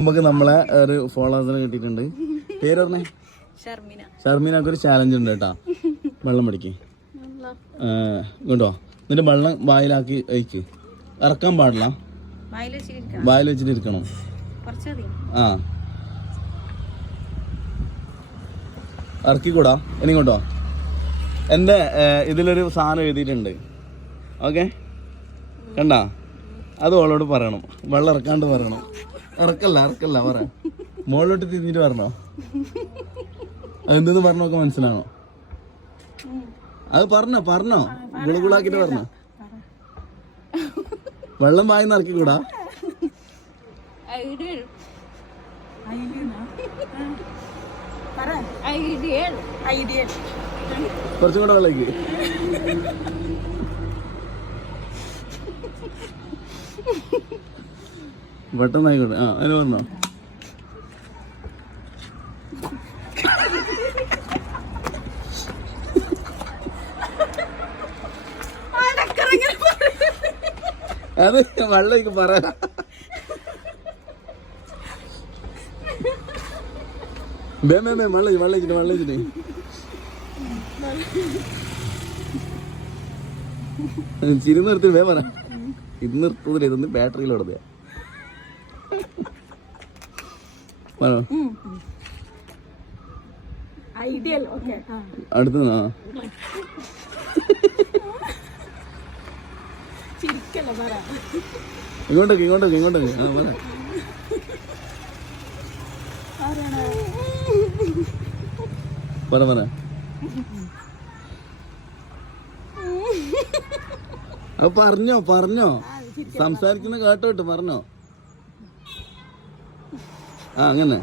നമുക്ക് നമ്മളെ ഒരു ഫോളോവേഴ്സിനെ കിട്ടിയിട്ടുണ്ട്. പേര് പറഞ്ഞേ? ഷർമീനക്ക് ഒരു ചാലഞ്ച് ഉണ്ട് കേട്ടാ. വെള്ളം പിടിക്ക് കേട്ടോ. എന്നിട്ട് വെള്ളം വായിലാക്കി ഒഴിക്ക്. ഇറക്കാൻ പാടില്ല, വായിൽ വെച്ചിട്ട് ഇരിക്കണം. ആ ഇറക്കിക്കൂടാ ഇനി കേട്ടോ. എൻ്റെ ഇതിലൊരു സാധനം എഴുതിയിട്ടുണ്ട്. ഓക്കെ കണ്ടാ? അത് ഓളോട് പറയണം, വെള്ളം ഇറക്കാണ്ട് പറയണം. ഇറക്കല്ല പറ. മുകളിലോട്ട് തിരിഞ്ഞിട്ട് പറഞ്ഞോ. അതെന്തെന്ന് പറഞ്ഞൊക്കെ മനസ്സിലാണോ? അത് പറഞ്ഞോ ഗുളുഗുളാക്കിട്ട് പറഞ്ഞോ. വെള്ളം വായി നിറക്കിക്കൂടാ. കുറച്ചും കൂടെ വെള്ളേക്ക്. പെട്ടെന്നായിക്കോട്ടെ. ആ അതിന് പറഞ്ഞോ. അത് വെള്ളം പറയാ. വെള്ളിച്ചിട്ട് ചിരി നിർത്തി പറ. ഇത് നിർത്തുന്നില്ല, ഇതൊന്ന് ബാറ്ററിയിലോടത്. അടുത്ത ഇങ്ങോട്ടൊക്കെ ആ പറ. അത് പറഞ്ഞോ സംസാരിക്കുന്ന കേട്ടോട്ട് പറഞ്ഞോ. ആ അങ്ങനെ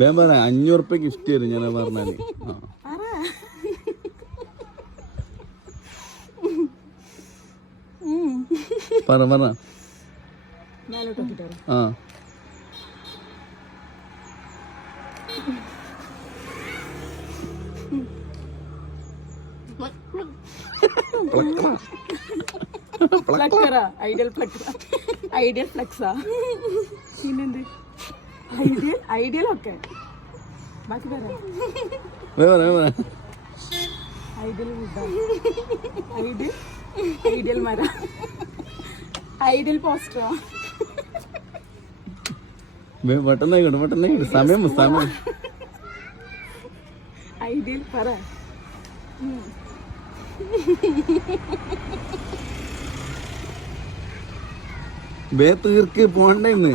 ഞാൻ പറ. 500 രൂപ ഗിഫ്റ്റ് തരും ഞാൻ പറഞ്ഞാല്. പറ. ആ ഐഡിയൽ ഫ്ലെക്സാ. പിന്നെന്ത് ഐഡിയൽ ഒക്കെ ബാക്കി പറയാം. ഐഡിയൽ ഐഡിയൽ മര, ഐഡിയൽ പോസ്റ്ററാ. പെട്ടെന്നായിക്കോട്ടെ. സമയം ഐഡിയൽ പറ. തീർക്ക് പോണ്ടെന്ന്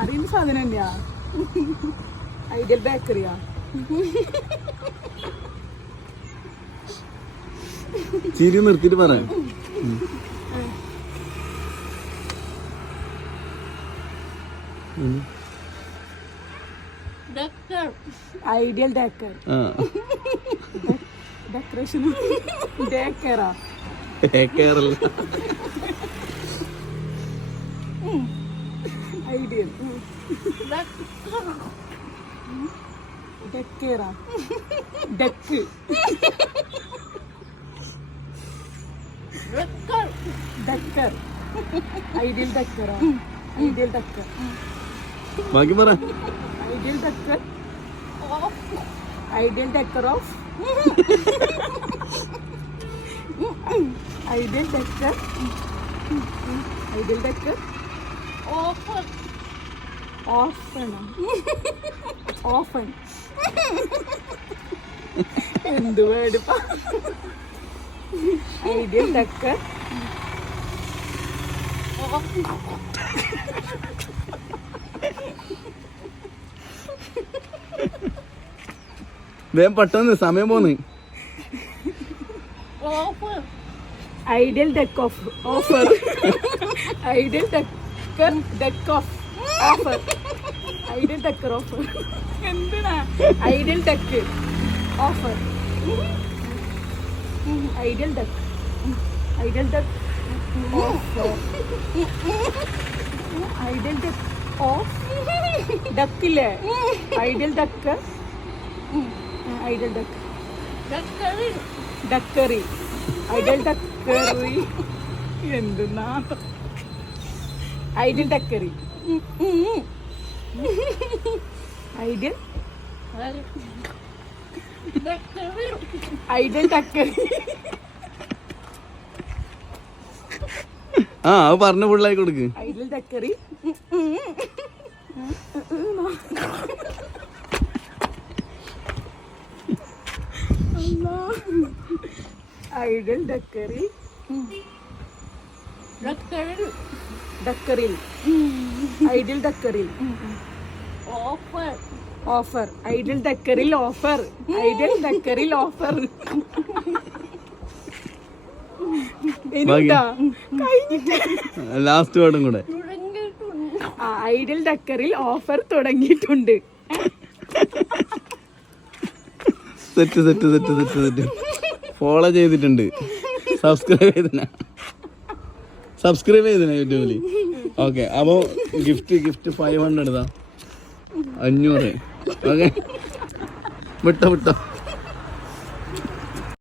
അറിയുന്ന സാധനം തന്നെയാ. ഐഡിയൽ ബേക്കറിയാ. ചിരി നിർത്തിട്ട് പറ. Ideal decker. ഡെക്കറേഷൻ ഡേക്കറാ. ഐഡിയൽ ഡെക്കറാ. Deck decker. ഐഡിയൽ ഡെക്കറാ. Ideal decker. ബാക്കി പറ. Ideal decker. Ideal decker off. Ideal decker. Ideal decker ഓഫൻ. ഓഫൻ എന്ത് വേർഡ്. Ideal decker. വേഗം പെട്ടെന്ന് സമയം പോന്ന്. Ideal deck of offer. Ideal decker deck of offer. Ideal decker offer. എന്തിനാ ideal deck offer. Ideal deck. Ideal deck offer. Ideal deck of ഡക്കില്ലേ ideal duck ideal duck ഡക്കറി ഐഡിയൽ ഡക്കറി എന്തെന്നാ ideal ഡക്കറി ഐഡിയൽ ഐഡിയൽ ഡക്കറി ആ അത് പറഞ്ഞ ഫുള്ളായി കൊടുക്ക്. ഐഡിയൽ ഡക്കറി ഐഡിയൽ ഡക്കറി ഡക്കറിൽ ഐഡിയൽ ഡക്കറിൽ ഓഫർ ഐഡിയൽ ഡക്കറിൽ ഓഫർ ഐഡിയൽ ഡക്കറിൽ ഓഫർ ലാസ്റ്റ് വേർഡും കൂടെ. ഐഡിയൽ ഡക്കറിൽ ഓഫർ തുടങ്ങിയിട്ടുണ്ട്. Set set set set set follow ചെയ്തിട്ടുണ്ട്. സബ്സ്ക്രൈബ് ചെയ്തിനാ യൂട്യൂബിൽ. ഓക്കെ അപ്പോൾ ഗിഫ്റ്റ് 500 500. ഓക്കെ വിട്ടോ